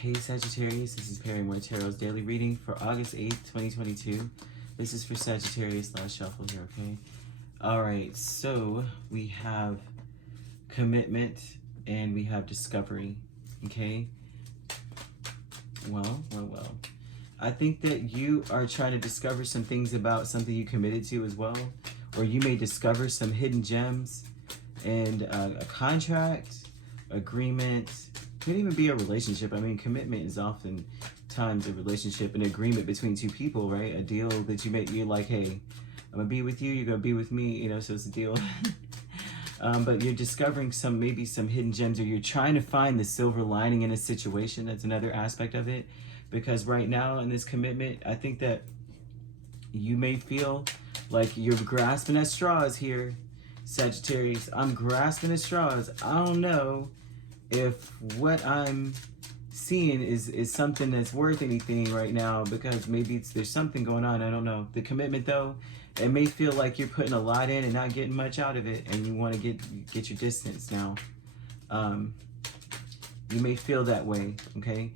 Hey Sagittarius, this is Perrymore Tarot's daily reading for August 8th, 2022. This is for Sagittarius / shuffle here, okay? Alright, so we have commitment and we have discovery, okay? Well. I think that you are trying to discover some things about something you committed to as well, or you may discover some hidden gems and a contract, agreement, could even be a relationship. I mean, commitment is often times a relationship, an agreement between two people, right? A deal that you make, you're like, hey, I'm gonna be with you, you're gonna be with me, you know, so it's a deal. But you're discovering maybe some hidden gems, or you're trying to find the silver lining in a situation. That's another aspect of it. Because right now in this commitment, I think that you may feel like you're grasping at straws here, Sagittarius. I'm grasping at straws. I don't know if what I'm seeing is something that's worth anything right now, because maybe there's something going on. I don't know. The commitment though, it may feel like you're putting a lot in and not getting much out of it, and you want to get your distance now. You may feel that way, okay?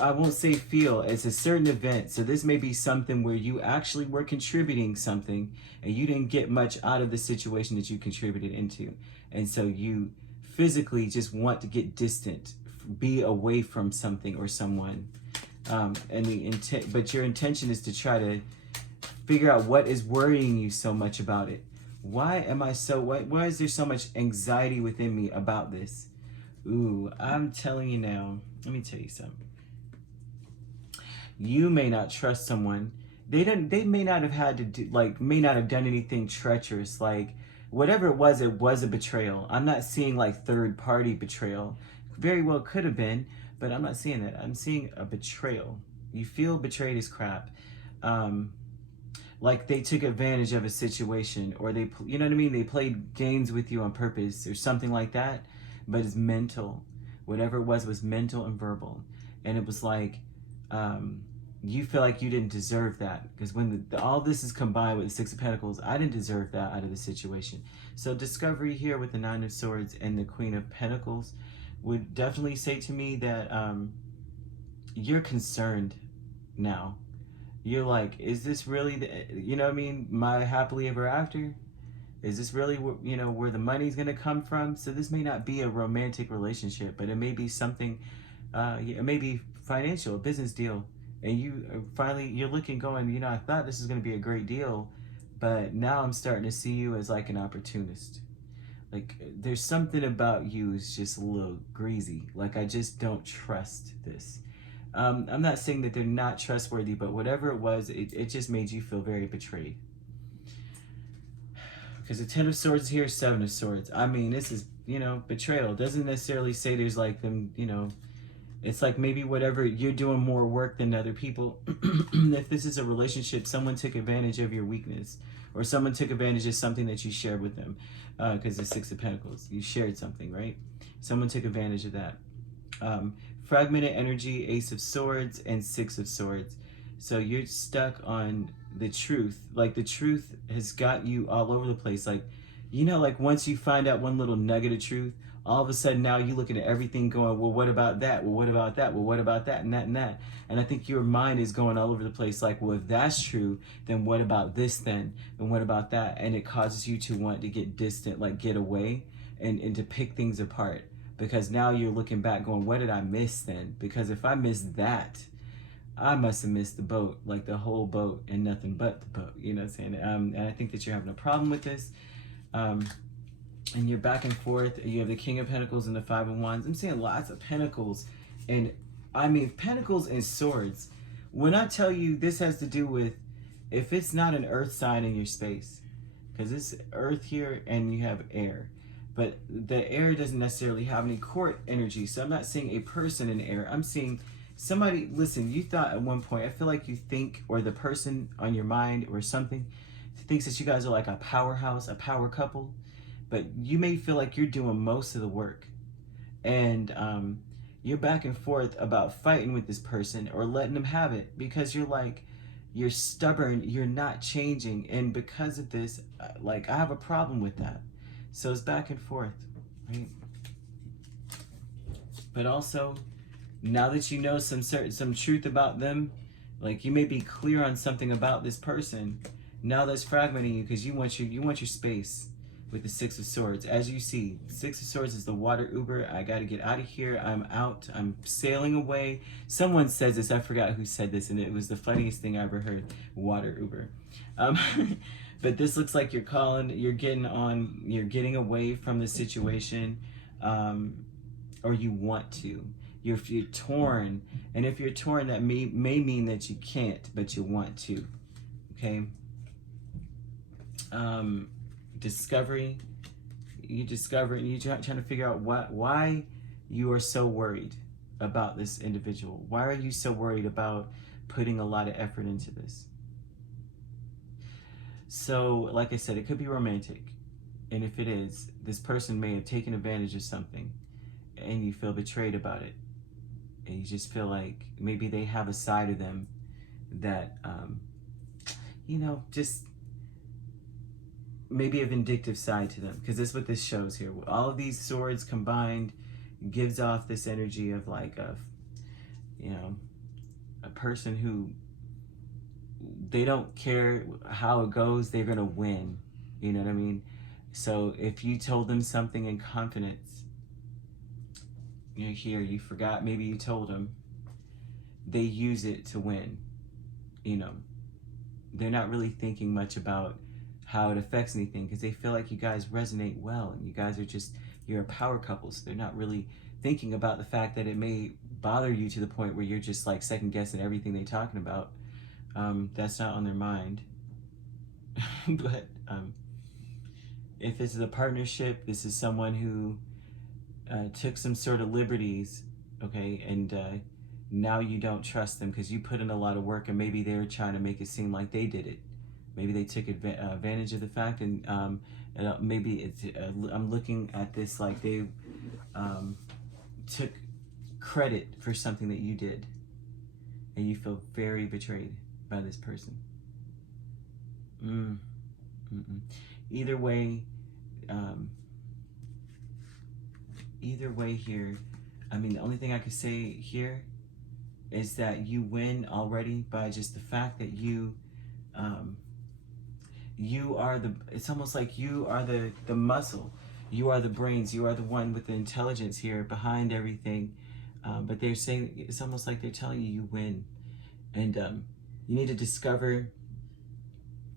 I won't say feel, it's a certain event. So this may be something where you actually were contributing something and you didn't get much out of the situation that you contributed into. And so you physically just want to get distant, be away from something or someone. But your intention is to try to figure out what is worrying you so much about it. Why is there so much anxiety within me about this? Ooh, I'm telling you now, let me tell you something. You may not trust someone. They may not have had to do, may not have done anything treacherous. Like, whatever it was a betrayal. I'm not seeing like third party betrayal. Very well could have been, but I'm not seeing that. I'm seeing a betrayal. You feel betrayed as crap. Like they took advantage of a situation, or they, you know what I mean? They played games with you on purpose or something like that, but it's mental. Whatever it was mental and verbal. And it was like, you feel like you didn't deserve that, because when all this is combined with the Six of Pentacles, I didn't deserve that out of the situation. So discovery here with the Nine of Swords and the Queen of Pentacles would definitely say to me that you're concerned now. You're like, is this really you know what I mean, my happily ever after? Is this really, you know, where the money's gonna come from? So this may not be a romantic relationship, but it may be something, it may be financial, a business deal. And you finally, you're looking going, you know, I thought this was going to be a great deal, but now I'm starting to see you as like an opportunist. Like there's something about you is just a little greasy. Like I just don't trust this. I'm not saying that they're not trustworthy, but whatever it was, it just made you feel very betrayed. Because the Ten of Swords here, Seven of Swords. I mean, this is, you know, betrayal. It doesn't necessarily say there's like them, you know, it's like maybe whatever, you're doing more work than other people. If this is a relationship, someone took advantage of your weakness, or someone took advantage of something that you shared with them. Because the Six of Pentacles, you shared something, right? Someone took advantage of that. Fragmented energy, Ace of Swords, and Six of Swords. So you're stuck on the truth. Like the truth has got you all over the place. Like, you know, like once you find out one little nugget of truth, all of a sudden now you're looking at everything going, well, what about that? Well, what about that? Well, what about that? And that and that. And I think your mind is going all over the place like, well, if that's true, then what about this then? And what about that? And it causes you to want to get distant, like get away and to pick things apart. Because now you're looking back going, what did I miss then? Because if I missed that, I must have missed the boat, like the whole boat and nothing but the boat. You know what I'm saying? And I think that you're having a problem with this. And you're back and forth. You have the King of Pentacles and the Five of Wands. I'm seeing lots of Pentacles. And I mean, Pentacles and Swords. When I tell you this has to do with, if it's not an earth sign in your space, because it's earth here and you have air. But the air doesn't necessarily have any court energy. So I'm not seeing a person in air. I'm seeing somebody, listen, you thought at one point, I feel like you think, or the person on your mind or something thinks that you guys are like a powerhouse, a power couple. But you may feel like you're doing most of the work. And you're back and forth about fighting with this person or letting them have it, because you're like, you're stubborn, you're not changing. And because of this, like, I have a problem with that. So it's back and forth, right? But also, Now that you know some truth about them, like you may be clear on something about this person, now that's fragmenting you because you want your space with the Six of Swords. As you see, Six of Swords is the water Uber. I got to get out of here. I'm out. I'm sailing away. Someone says this. I forgot who said this, and it was the funniest thing I ever heard. Water Uber. But this looks like you're getting away from the situation, or you want to. You're torn, and if you're torn, that may mean that you can't, but you want to. Okay. Discovery. You discover, and you're trying to figure out why you are so worried about this individual. Why are you so worried about putting a lot of effort into this? So, like I said, it could be romantic, and if it is, this person may have taken advantage of something, and you feel betrayed about it, and you just feel like maybe they have a side of them that, just maybe a vindictive side to them, because that's what this shows here. All of these swords combined gives off this energy of like a person who, they don't care how it goes, they're gonna win. You know what I mean? So if you told them something in confidence, you're here, you forgot, maybe you told them, they use it to win. They're not really thinking much about how it affects anything, because they feel like you guys resonate well, and you guys are you're a power couple, so they're not really thinking about the fact that it may bother you to the point where you're just like second guessing everything they're talking about. That's not on their mind. But if this is a partnership, this is someone who took some sort of liberties, okay, and now you don't trust them because you put in a lot of work, and maybe they're trying to make it seem like they did it. Maybe they took advantage of the fact, and maybe it's. I'm looking at this like they took credit for something that you did, and you feel very betrayed by this person. Either way here, I mean, the only thing I could say here is that you win already by just the fact that you are it's almost like you are the muscle, you are the brains, you are the one with the intelligence here behind everything. But they're saying, it's almost like they're telling you win. And you need to discover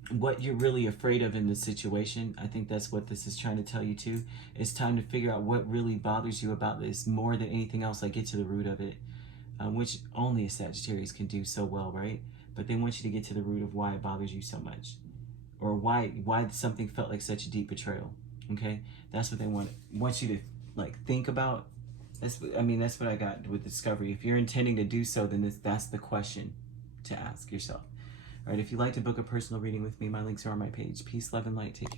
what you're really afraid of in this situation. I think that's what this is trying to tell you too. It's time to figure out what really bothers you about this more than anything else, like get to the root of it, which only a Sagittarius can do so well, right? But they want you to get to the root of why it bothers you so much, or why something felt like such a deep betrayal. Okay, that's what they want you to like think about. That's what I got with discovery. If you're intending to do so, then that's the question to ask yourself. All right, if you'd like to book a personal reading with me, my links are on my page. Peace, love, and light. Take care.